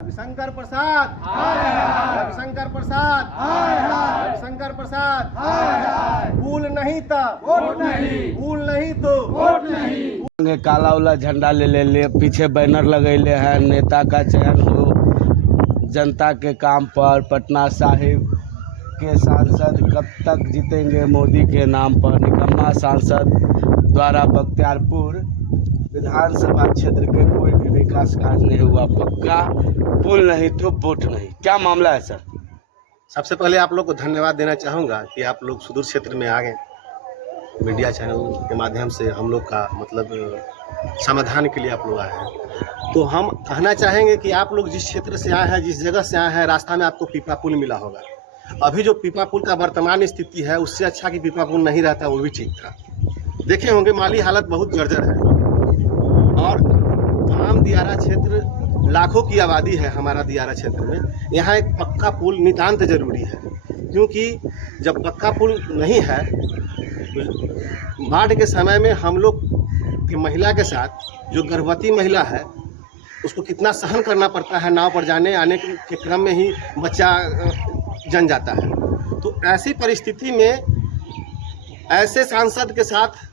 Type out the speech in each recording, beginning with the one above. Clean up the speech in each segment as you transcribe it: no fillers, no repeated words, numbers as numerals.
रविशंकर प्रसाद, रविशंकर प्रसाद, रविशंकर प्रसाद। भूल नहीं तो वोट नहीं, भूल नहीं तो वोट नहीं। काला वाला झंडा ले पीछे बैनर लगैले हैं। नेता का चयन हो जनता के काम पर। पटना साहिब के सांसद कब तक जीतेंगे मोदी के नाम पर। निकम्मा सांसद द्वारा बख्तियारपुर विधानसभा क्षेत्र के कोई भी विकास कार्य नहीं हुआ। पक्का पुल नहीं तो वोट नहीं। क्या मामला है सर? सबसे पहले आप लोग को धन्यवाद देना चाहूँगा कि आप लोग सुदूर क्षेत्र में आ गए। मीडिया चैनल के माध्यम से हम लोग का मतलब समाधान के लिए आप लोग आए हैं। तो हम कहना चाहेंगे कि आप लोग जिस क्षेत्र से आए हैं, जिस जगह से आए हैं, रास्ता में आपको पीपा पुल मिला होगा। अभी जो पीपा पुल का वर्तमान स्थिति है उससे अच्छा कि पीपा पुल नहीं रहता वो भी ठीक था। देखे होंगे माली हालत बहुत जर्जर है और तमाम दियारा क्षेत्र लाखों की आबादी है हमारा दियारा क्षेत्र में। यहाँ एक पक्का पुल नितांत जरूरी है, क्योंकि जब पक्का पुल नहीं है तो बाढ़ के समय में हम लोग की महिला के साथ जो गर्भवती महिला है उसको कितना सहन करना पड़ता है। नाव पर जाने आने के क्रम में ही बच्चा जन जाता है। तो ऐसी परिस्थिति में ऐसे सांसद के साथ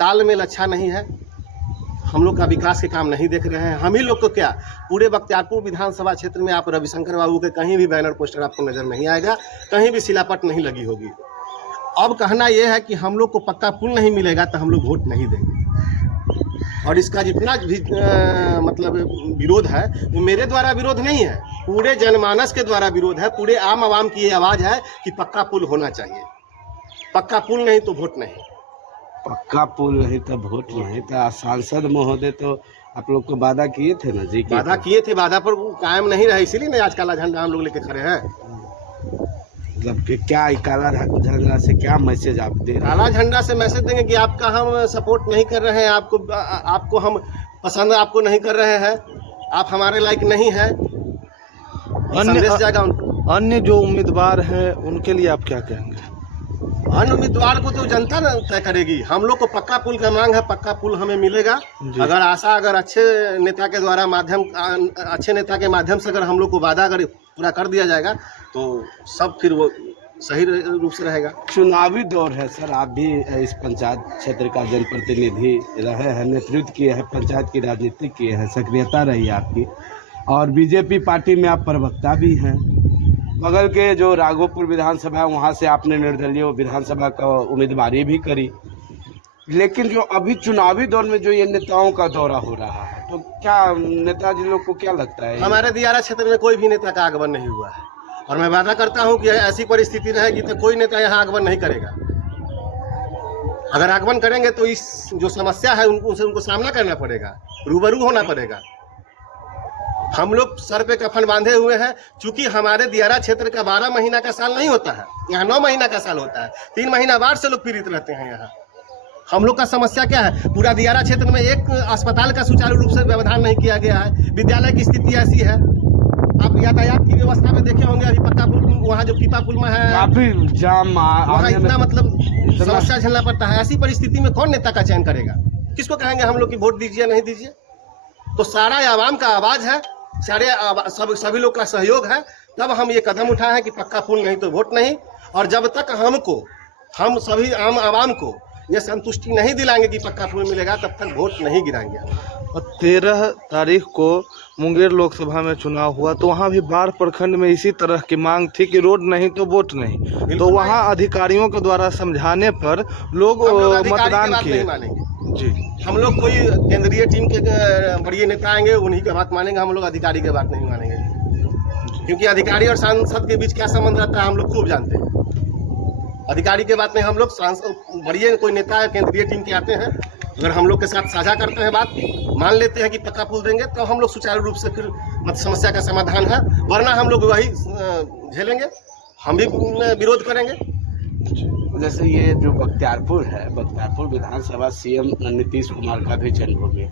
तालमेल अच्छा नहीं है। हम लोग का विकास के काम नहीं देख रहे हैं। हम ही लोग को क्या, पूरे बख्तियारपुर विधानसभा क्षेत्र में आप रविशंकर बाबू के कहीं भी बैनर पोस्टर आपको नज़र नहीं आएगा, कहीं भी शिलापट नहीं लगी होगी। अब कहना यह है कि हम लोग को पक्का पुल नहीं मिलेगा तो हम लोग वोट नहीं देंगे। और इसका जितना भी मतलब विरोध है वो मेरे द्वारा विरोध नहीं है, पूरे जनमानस के द्वारा विरोध है। पूरे आम आवाम की ये आवाज़ है कि पक्का पुल होना चाहिए। पक्का पुल नहीं तो वोट नहीं। पक्का पुल नहीं तो वोट नहीं। तो सांसद महोदय तो आप लोग को वादा किए थे ना जी? वादा किए थे, वादा पर वो कायम नहीं रहे, इसीलिए नहीं आज काला झंडा हम लोग लेके खड़े हैं। मतलब कि क्या काला झंडा से क्या मैसेज आप दे रहे हैं? काला झंडा से मैसेज देंगे कि आपका हम सपोर्ट नहीं कर रहे हैं, आपको हम पसंद आपको नहीं कर रहे हैं, आप हमारे लायक नहीं है। संदेश जाएगा उनको। अन्य जो उम्मीदवार हैं उनके लिए आप क्या कहेंगे? अन्य उम्मीदवार को तो जनता तय करेगी। हम लोग को पक्का पुल का मांग है, पक्का पुल हमें मिलेगा। अगर अच्छे नेता के द्वारा अच्छे नेता के माध्यम से अगर हम लोग को वादा अगर पूरा कर दिया जाएगा तो सब फिर वो सही रूप से रहेगा। चुनावी दौर है सर, आप भी इस पंचायत क्षेत्र का जनप्रतिनिधि रहे हैं, नेतृत्व किए हैं, पंचायत की राजनीति किए हैं, सक्रियता रही है आपकी, और बीजेपी पार्टी में आप प्रवक्ता भी हैं। बगल के जो राघोपुर विधानसभा है वहाँ से आपने निर्दलीय विधानसभा का उम्मीदवारी भी करी। लेकिन जो अभी चुनावी दौर में जो ये नेताओं का दौरा हो रहा है, तो क्या नेताजी लोग को क्या लगता है? हमारे दियारा क्षेत्र में कोई भी नेता का आगमन नहीं हुआ है और मैं वादा करता हूं कि ऐसी परिस्थिति रहेगी तो कोई नेता यहाँ आगमन नहीं करेगा। अगर आगमन करेंगे तो इस जो समस्या है उनको सामना करना पड़ेगा, रूबरू होना पड़ेगा। हम लोग सर पे कफन बांधे हुए हैं, चूंकि हमारे दियारा क्षेत्र का 12 महीना का साल नहीं होता है, यहाँ 9 महीना का साल होता है। 3 महीना बाढ़ से लोग पीड़ित रहते हैं। यहाँ हम लोग का समस्या क्या है, पूरा दियारा क्षेत्र में एक अस्पताल का सुचारू रूप से व्यवधान नहीं किया गया है। विद्यालय की स्थिति ऐसी है, आप यातायात की व्यवस्था में देखे होंगे, अभी पक्का पुल वहाँ जो पीपा पुल में है काफी जाम, वहाँ इतना मतलब समस्या झेलना पड़ता है। ऐसी परिस्थिति में कौन नेता का चयन करेगा? किसको कहेंगे हम लोग कि वोट दीजिए नहीं दीजिए? तो सारा आवाम का आवाज़ है, सभी लोग का सहयोग है, तब हम ये कदम उठाए हैं कि पक्का पुल नहीं तो वोट नहीं। और जब तक हम सभी आम आवाम को ये संतुष्टि नहीं दिलाएंगे कि पक्का पुल मिलेगा तब तक वोट नहीं गिराएंगे। और 13 तारीख को मुंगेर लोकसभा में चुनाव हुआ तो वहाँ भी बाढ़ प्रखंड में इसी तरह की मांग थी कि रोड नहीं तो वोट नहीं। तो वहाँ अधिकारियों के द्वारा समझाने पर लोग मतदान किए। जी, हम लोग कोई केंद्रीय टीम के बड़े नेता आएंगे उन्हीं की बात मानेंगे, हम लोग अधिकारी की बात नहीं मानेंगे। क्योंकि अधिकारी और सांसद के बीच क्या संबंध रहता है हम लोग खूब जानते हैं। अधिकारी के बात में हम लोग बड़े कोई नेता केंद्रीय टीम के आते हैं, अगर हम लोग के साथ साझा करते हैं, बात मान लेते हैं कि पक्का पुल देंगे तो हम लोग सुचारू रूप से फिर समस्या का समाधान है। वरना हम लोग वही झेलेंगे, हम भी विरोध करेंगे। जैसे ये जो बख्तियारपुर है, बख्तियारपुर विधानसभा सीएम नीतीश कुमार का भी जन्मभूमि।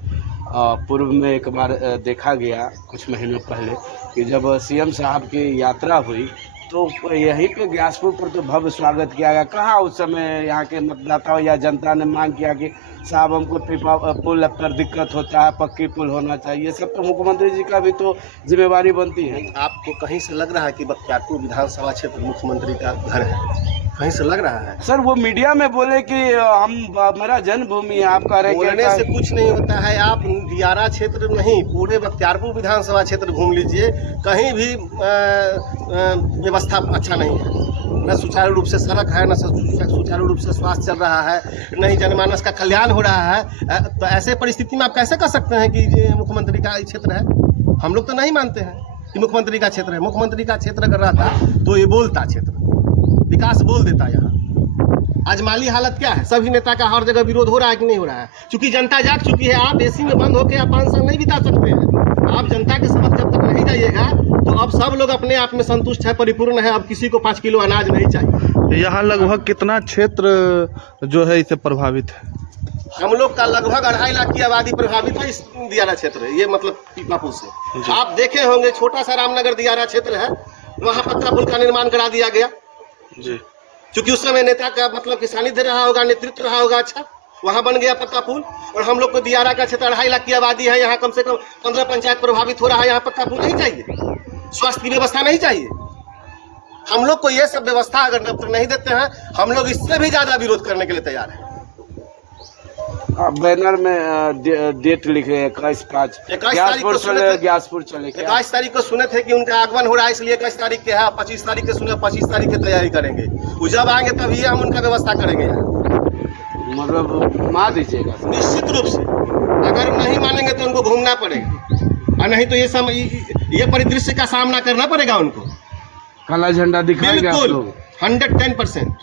पूर्व में एक बार देखा गया कुछ महीनों पहले कि जब सीएम साहब की यात्रा हुई तो यहीं पे ग्यासपुर पर तो भव्य स्वागत किया गया। कहाँ उस समय यहाँ के मतदाताओं या जनता ने मांग किया कि साहब हमको पीपा पुल पर दिक्कत होता है, पक्की पुल होना चाहिए, सब तो मुख्यमंत्री जी का भी तो जिम्मेवारी बनती है। आपको कहीं से लग रहा है कि बख्तियारपुर विधानसभा क्षेत्र मुख्यमंत्री का घर है? कहीं से लग रहा है? सर वो मीडिया में बोले कि हम मेरा जन्मभूमि है, आप कह रहे हैं बोलने से कुछ नहीं होता है। आप दियारा क्षेत्र नहीं, पूरे बख्तियारपुर विधानसभा क्षेत्र घूम लीजिए, कहीं भी व्यवस्था अच्छा नहीं है। न सुचारू रूप से सड़क है, न सुचारू रूप से स्वास्थ्य चल रहा है, न ही जनमानस का कल्याण हो रहा है। तो ऐसे परिस्थिति में आप कैसे कह सकते हैं कि ये मुख्यमंत्री का क्षेत्र है? हम लोग तो नहीं मानते हैं कि मुख्यमंत्री का क्षेत्र है। मुख्यमंत्री का क्षेत्र अगर रहता तो ये बोलता क्षेत्र, विकास बोल देता। यहाँ आज माली हालत क्या है? सभी नेता का हर जगह विरोध हो रहा है कि नहीं हो रहा है? क्योंकि जनता जाग चुकी है। आप एसी में बंद होकर आप 5 साल नहीं बिता सकते हैं। आप जनता के समक्ष जब तक नहीं जाइएगा तो अब सब लोग अपने आप में संतुष्ट है, परिपूर्ण है। अब किसी को 5 किलो अनाज नहीं चाहिए। यहाँ लगभग कितना क्षेत्र जो है इससे प्रभावित है? हम लोग का लगभग 2.5 लाख की आबादी प्रभावित है इस दियारा क्षेत्र है। ये मतलब पीपापुर से आप देखे होंगे, छोटा सा रामनगर दियारा क्षेत्र है, वहाँ पक्का पुल का निर्माण करा दिया गया जी। क्योंकि उस समय नेता का मतलब किसानी दे रहा होगा, नेतृत्व रहा होगा अच्छा, वहाँ बन गया पक्का पुल। और हम लोग को दियारा का क्षेत्र 2.5 लाख की आबादी है, यहाँ कम से कम 15 पंचायत प्रभावित हो रहा है। यहाँ पक्का पुल नहीं चाहिए, स्वास्थ्य की व्यवस्था नहीं चाहिए। हम लोग को ये सब व्यवस्था अगर जब तक नहीं देते हैं, हम लोग इससे भी ज्यादा विरोध करने के लिए तैयार है। बैनर में डेट लिखे 21/5 ग्यासपुर चले। 21 तारीख को सुने थे कि उनका आगमन हो रहा है, इसलिए 21 तारीख के है। 25 तारीख के सुने, 25 तारीख की तैयारी करेंगे। वो जब आएंगे तभी हम उनका व्यवस्था करेंगे यहाँ। मतलब मान दीजिएगा निश्चित रूप से, अगर नहीं मानेंगे तो उनको घूमना पड़ेगा, और नहीं तो ये परिदृश्य का सामना करना पड़ेगा उनको। काला झंडा दिखाएंगे आप बिल्कुल लोग? 110%।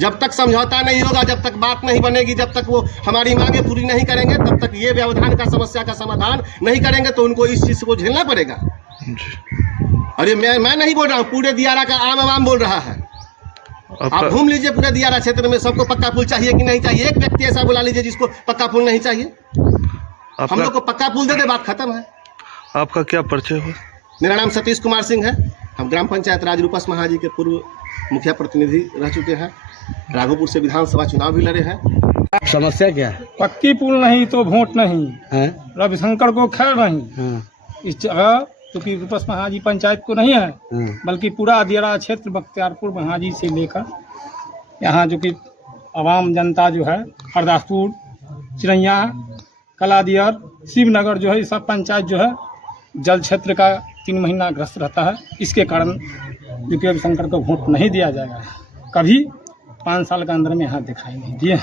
जब तक समझौता नहीं होगा, जब तक बात नहीं बनेगी, जब तक वो हमारी मांगे पूरी नहीं करेंगे, तब तक ये व्यवधान का समस्या का समाधान नहीं करेंगे तो उनको इस चीज को झेलना पड़ेगा। और ये मैं नहीं बोल रहा हूँ, पूरे दियारा का आम आवाम बोल रहा है। आप घूम लीजिए पूरे दियारा क्षेत्र में, सबको पक्का पुल चाहिए कि नहीं चाहिए? एक व्यक्ति ऐसा बुला लीजिए जिसको पक्का पुल नहीं चाहिए। हम लोग को पक्का पुल दे दे, बात खत्म है। आपका क्या परिचय है? मेरा नाम सतीश कुमार सिंह है। हम ग्राम पंचायत राजरूपस महाजी के पूर्व मुखिया प्रतिनिधि रह चुके हैं। राघोपुर से विधानसभा चुनाव भी लड़े हैं। समस्या क्या है? पक्की पुल नहीं तो वोट नहीं है? रविशंकर को खैर नहीं। इस जगह क्योंकि रूपस महाजी पंचायत को नहीं है, बल्कि पूरा दियारा क्षेत्र बख्तियारपुर महाजी से लेकर यहाँ जो कि आवाम जनता जो है हरदासपुर, चिरैया, कलादियर, शिवनगर जो है, सब पंचायत जो है जल क्षेत्र का 3 महीना ग्रस्त रहता है। इसके कारण जो कि रविशंकर को वोट नहीं दिया जाएगा। कभी 5 साल के अंदर में यहाँ दिखाई नहीं दिए।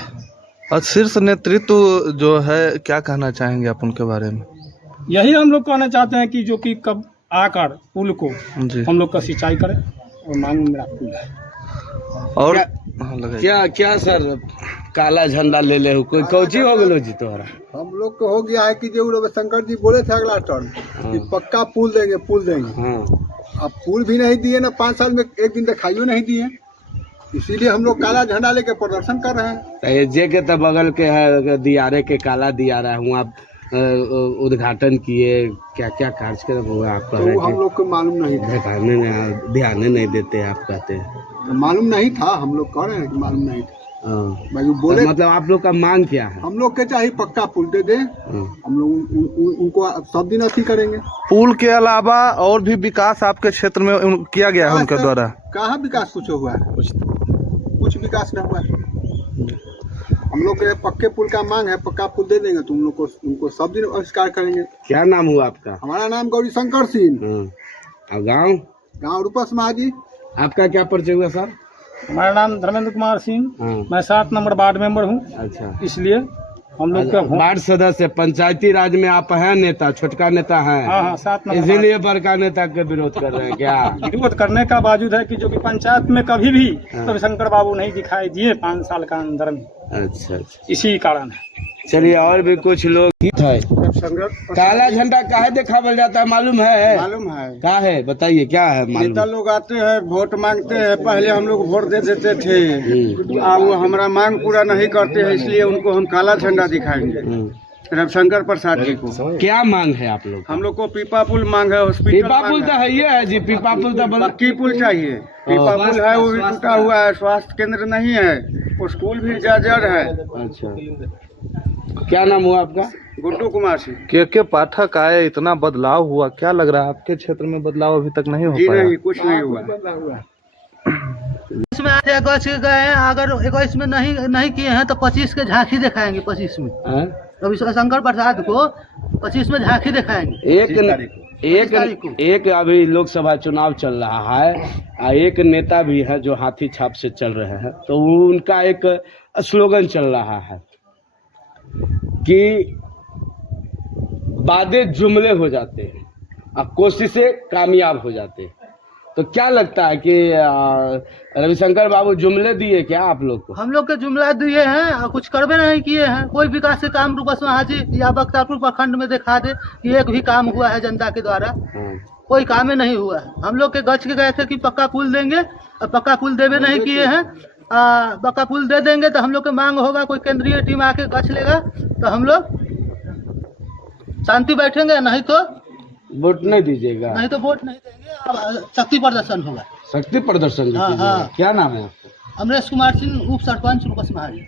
और शीर्ष नेतृत्व जो है, क्या कहना चाहेंगे आप उनके बारे में? यही हम लोग कहना चाहते हैं कि जो कि कब आकर पुल को हम लोग का सिंचाई करें, और मांग मेरा पुल है। और क्या सर काला झंडा ले ले कोई कौची हो गलो जी तोहरा? हम लोग को हो गया है कि जो रविशंकर जी बोले थे अगला टर्म कि पक्का पुल देंगे। अब पुल भी नहीं दिए ना, 5 साल में एक दिन दिखाइयो नहीं दिए। इसीलिए हम लोग काला झंडा लेके प्रदर्शन कर रहे हैं। जे के तो बगल के है दियारे के काला दियारा है, वहाँ उद्घाटन किए, क्या क्या कार्यक्रम हुआ आपका? तो हम लोग को मालूम नहीं था, ध्यान नहीं देते आप कहते हैं। तो मालूम नहीं था, हम लोग कह रहे हैं कि मालूम नहीं था। बोले मतलब आप लोग का मांग क्या है? हम लोग के चाहिए पक्का पुल दे दे। हम लोग उनको सब दिन अथी करेंगे। पुल के अलावा और भी विकास आपके क्षेत्र में किया गया है उनके द्वारा? कहाँ विकास कुछ हुआ है? कुछ विकास नहीं हुआ है। हम लोग के पक्के पुल का मांग है, पक्का पुल दे देंगे तो उनको सब दिन आविष्कार करेंगे। क्या नाम हुआ आपका? हमारा नाम गौरीशंकर सिंह। और गाँव रूपस महाजी। आपका क्या परिचय हुआ सर? हमारा नाम धर्मेंद्र कुमार सिंह, मैं 7 नंबर वार्ड मेंबर हूँ। अच्छा, इसलिए हम लोग का वार्ड सदस्य, पंचायती राज में आप हैं नेता, छोटका नेता हैं। हाँ 7 नंबर। इसीलिए बड़का नेता के विरोध कर रहे हैं क्या? विरोध करने का बावजूद है कि जो कि पंचायत में कभी भी रविशंकर बाबू नहीं दिखाई दिए 5 साल का अंदर में। अच्छा, इसी कारण है। चलिए, और भी कुछ लोग है। काला झंडा काहे दिखावल जाता है मालूम है? मालूम है। क्या है बताइए, क्या है मालूम? नेता लोग आते हैं, वोट मांगते हैं। पहले हम लोग वोट दे देते थे, अब वो हमारा मांग पूरा नहीं करते हैं, इसलिए उनको हम काला झंडा दिखाएंगे रविशंकर प्रसाद जी को। क्या मांग है आप लोग? हम लोग को पीपा पुल मांग है, हॉस्पिटल पीपा पुल तो है ये है जी, पीपा पुल तो पक्की पुल चाहिए। पीपा पुल है वो भी टूटा हुआ है, स्वास्थ्य केंद्र नहीं है, स्कूल भी जर्जर है। अच्छा, क्या नाम हुआ आपका? गुड्डू कुमार सिंह। के पाठक आए, इतना बदलाव हुआ, क्या लग रहा है आपके क्षेत्र में बदलाव अभी तक नहीं हो पाया? कुछ नहीं हुआ। इसमें 21 के गए हैं, अगर 21 में नहीं किए हैं तो 25 के झांकी दिखाएंगे 25 में। हाँ? रवि शंकर प्रसाद को 25 में झांकी दिखाएंगे। एक अभी लोकसभा चुनाव चल रहा है, एक नेता भी है जो हाथी छाप से चल रहे हैं, तो उनका एक स्लोगन चल रहा है कि वादे जुमले हो जाते हैं और कोशिशें कामयाब हो जाते हैं। तो क्या लगता है कि रविशंकर बाबू जुमले दिए क्या आप लोग को? हम लोग के जुमला दिए हैं और कुछ करबे नहीं किए हैं। कोई विकास के काम रूपस महाजी या बख्तियारपुर प्रखंड में दिखा दे कि एक भी काम हुआ है जनता के द्वारा, कोई काम ही नहीं हुआ है। हम लोग के गच के गए थे कि पक्का पुल देंगे और पक्का पुल देवे नहीं किए हैं। पक्का पुल दे देंगे तो हम लोग के मांग होगा, कोई केंद्रीय टीम आके गच लेगा तो हम लोग शांति बैठेंगे, नहीं तो वोट नहीं दीजिएगा? नहीं तो वोट नहीं देंगे। अब शक्ति प्रदर्शन होगा। शक्ति प्रदर्शन हाँ, कीजिएगा। हाँ। क्या नाम है आपका? अमरेश कुमार सिंह, उप सरपंच रूपस महाजी।